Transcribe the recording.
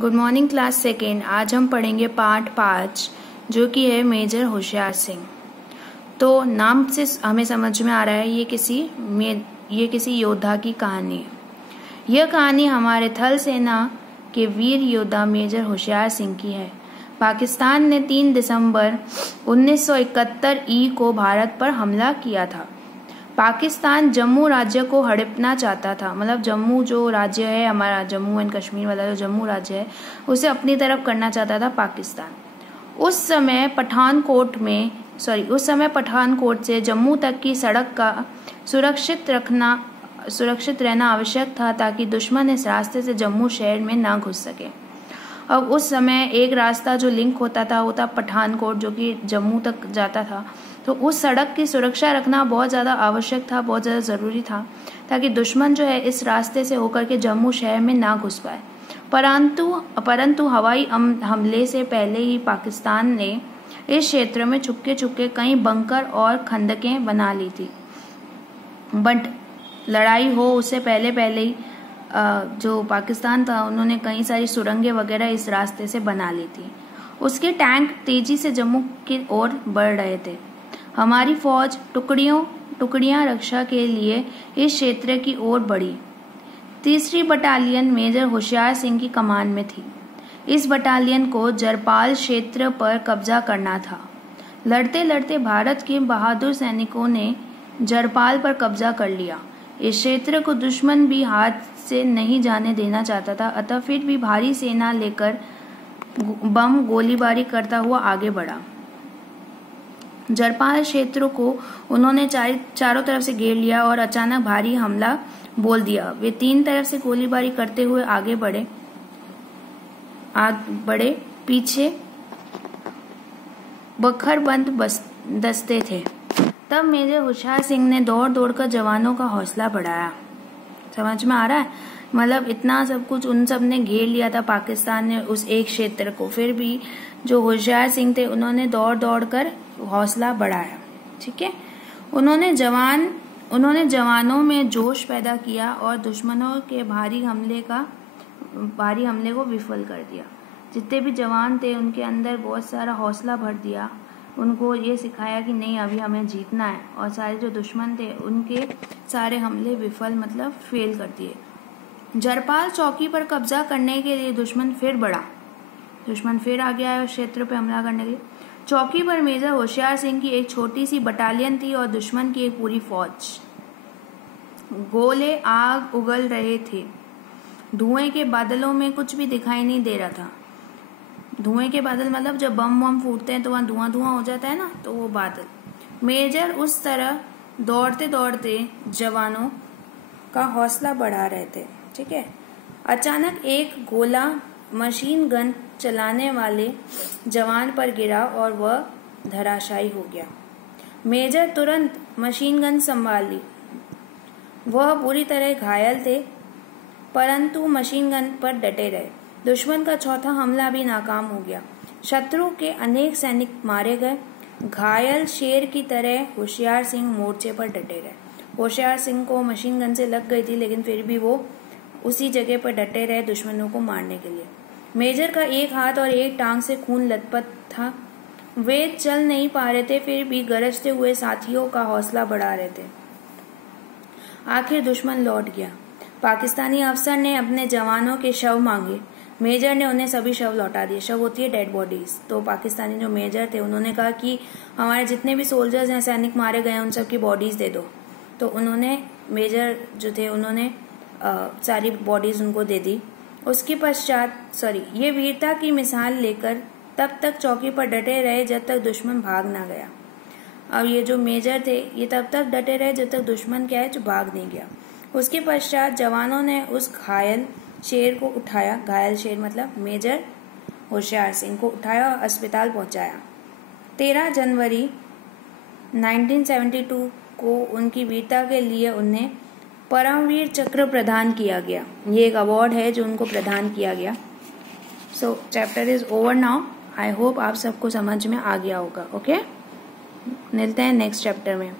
Good morning class second. आज हम पढ़ेंगे पार्ट 5 जो कि है मेजर होशियार सिंह। तो नाम से हमें समझ में आ रहा है ये किसी योद्धा की कहानी है। यह कहानी हमारे थल सेना के वीर योद्धा मेजर होशियार सिंह की है। पाकिस्तान ने 3 दिसंबर 1971 को भारत पर हमला किया था। पाकिस्तान जम्मू राज्य को हड़पना चाहता था, मतलब जम्मू जो राज्य है हमारा, जम्मू एंड कश्मीर वाला जो जम्मू राज्य है उसे अपनी तरफ करना चाहता था पाकिस्तान। उस समय पठानकोट से जम्मू तक की सड़क का सुरक्षित रहना आवश्यक था ताकि दुश्मन इस रास्ते से जम्मू शहर में ना घुस सके। अब उस समय एक रास्ता जो लिंक होता था वो था पठानकोट, जो कि जम्मू तक जाता था। तो उस सड़क की सुरक्षा रखना बहुत ज़्यादा आवश्यक था, बहुत ज़्यादा ज़रूरी था ताकि दुश्मन जो है इस रास्ते से होकर के जम्मू शहर में ना घुस पाए। परंतु हवाई हमले से पहले ही पाकिस्तान ने इस क्षेत्र में छुपके कई बंकर और खंदकें बना ली थी। बट लड़ाई हो उससे पहले ही जो पाकिस्तान था उन्होंने कई सारी सुरंगें वगैरह इस रास्ते से बना ली थी। उसके टैंक तेजी से जम्मू की ओर बढ़ रहे थे। हमारी फौज टुकड़ियां रक्षा के लिए इस क्षेत्र की ओर बढ़ी। 3री बटालियन मेजर होशियार सिंह की कमान में थी। इस बटालियन को जरपाल क्षेत्र पर कब्जा करना था। लड़ते लड़ते भारत के बहादुर सैनिकों ने जरपाल पर कब्जा कर लिया। इस क्षेत्र को दुश्मन भी हाथ से नहीं जाने देना चाहता था, अतः फिर भी भारी सेना लेकर बम गोलीबारी करता हुआ आगे बढ़ा। जरपाल क्षेत्र को उन्होंने चारों तरफ से घेर लिया और अचानक भारी हमला बोल दिया। वे 3 तरफ से गोलीबारी करते हुए आगे बढ़े। पीछे बखरबंद दस्ते थे। तब मेजर होशियार सिंह ने दौड़ कर जवानों का हौसला बढ़ाया। समझ में आ रहा है? मतलब इतना सब कुछ उन सब ने घेर लिया था पाकिस्तान ने उस एक क्षेत्र को, फिर भी जो होशियार सिंह थे उन्होंने दौड़ कर हौसला बढ़ाया। ठीक है, उन्होंने जवानों में जोश पैदा किया और दुश्मनों के भारी हमले को विफल कर दिया। जितने भी जवान थे उनके अंदर बहुत सारा हौसला भर दिया। उनको ये सिखाया कि नहीं, अभी हमें जीतना है। और सारे जो दुश्मन थे उनके सारे हमले विफल, मतलब फेल कर दिए। जरपाल चौकी पर कब्जा करने के लिए दुश्मन फिर आ गया है उस क्षेत्र पर हमला करने के लिए। चौकी पर मेजर होशियार सिंह की एक छोटी सी बटालियन थी और दुश्मन की एक पूरी फौज। गोले आग उगल रहे थे। धुएं के बादलों में कुछ भी दिखाई नहीं दे रहा था। धुएं के बादल मतलब जब बम फूटते हैं तो वहां धुआं हो जाता है ना, तो वो बादल। मेजर उस तरह दौड़ते जवानों का हौसला बढ़ा रहे थे। ठीक है, अचानक एक गोला मशीन गन चलाने वाले जवान पर गिरा और वह धराशायी हो गया। मेजर तुरंत मशीन गन संभाल ली। वह पूरी तरह घायल थे, परंतु मशीन गन पर डटे रहे। दुश्मन का चौथा हमला भी नाकाम हो गया। शत्रु के अनेक सैनिक मारे गए। घायल शेर की तरह होशियार सिंह मोर्चे पर डटे रहे। होशियार सिंह को मशीन गन से लग गई थी, लेकिन फिर भी वो उसी जगह पर डटे रहे दुश्मनों को मारने के लिए। मेजर का एक हाथ और एक टांग से खून लथपथ था। वे चल नहीं पा रहे थे, फिर भी गरजते हुए साथियों का हौसला बढ़ा रहे थे। आखिर दुश्मन लौट गया। पाकिस्तानी अफसर ने अपने जवानों के शव मांगे। मेजर ने उन्हें सभी शव लौटा दिए। शव होती है डेड बॉडीज। तो पाकिस्तानी जो मेजर थे उन्होंने कहा कि हमारे जितने भी सोल्जर्स हैं, सैनिक मारे गए हैं, उन सब की बॉडीज दे दो। तो उन्होंने मेजर जो थे उन्होंने सारी बॉडीज उनको दे दी। उसके पश्चात ये वीरता की मिसाल लेकर तब तक चौकी पर डटे रहे जब तक दुश्मन भाग ना गया। अब ये जो मेजर थे ये तब तक डटे रहे जब तक दुश्मन क्या है जो भाग नहीं गया। उसके पश्चात जवानों ने उस घायल शेर को उठाया। घायल शेर मतलब मेजर होशियार सिंह को उठाया और अस्पताल पहुंचाया। 13 जनवरी 1972 को उनकी वीरता के लिए उन्हें परमवीर चक्र प्रदान किया गया। ये एक अवार्ड है जो उनको प्रदान किया गया। सो chapter is over now. I hope आप सबको समझ में आ गया होगा। ओके, मिलते हैं नेक्स्ट चैप्टर में।